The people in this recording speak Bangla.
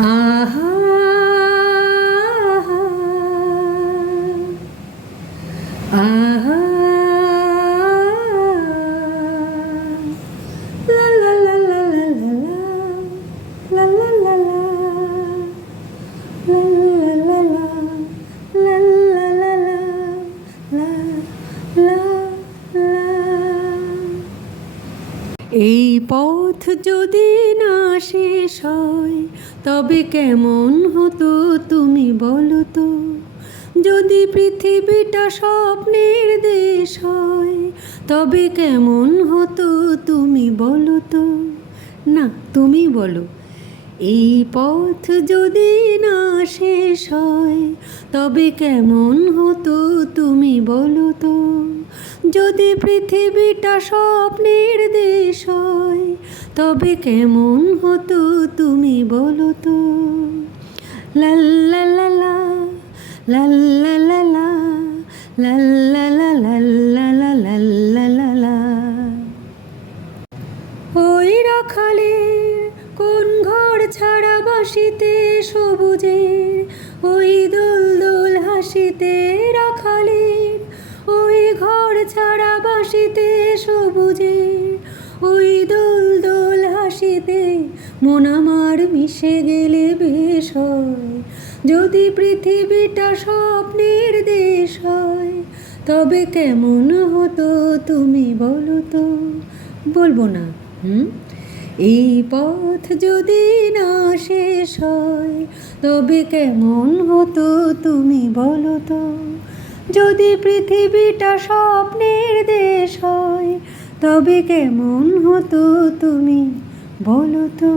আহা আহা লা লা লা লা লা লা লা লা লা এই পথ যদি না শেষ হয় তবে কেমন হতো তুমি বলো তো। যদি পৃথিবীটা স্বপ্নের দেশ হয় তবে কেমন হতো তুমি বলো তো। না, তুমি বলো। এই পথ যদি না শেষ হয় তবে কেমন হতো তুমি বলো তো। যদি পৃথিবীটা স্বপ্নের দেশ হয় তবে কেমন হতো তুমি বলো তো। লা লা লা লা লা লা লা লা লা লা লা লা লা লা লা লা। ওই রাখালের কোন ঘর ছাড়া বাসিতে সবুজের ওই দোল দোল হাসিতে। রাখালের ওই ঘর ছাড়া বাসিতে সবুজের ওই দোল দোল হাসিতে। মন আমার মিশে গেলে বেশ হয় যদি পৃথিবীটা স্বপ্নের দেশ হয় তবে কেমন হতো তুমি বলো তো। বলবো না? এই পথ যদি না শেষ হয় তবে কেমন হতো তুমি বলো তো। যদি পৃথিবীটা স্বপ্নের দেশ হয় তবে কেমন হতো তুমি বলো তো।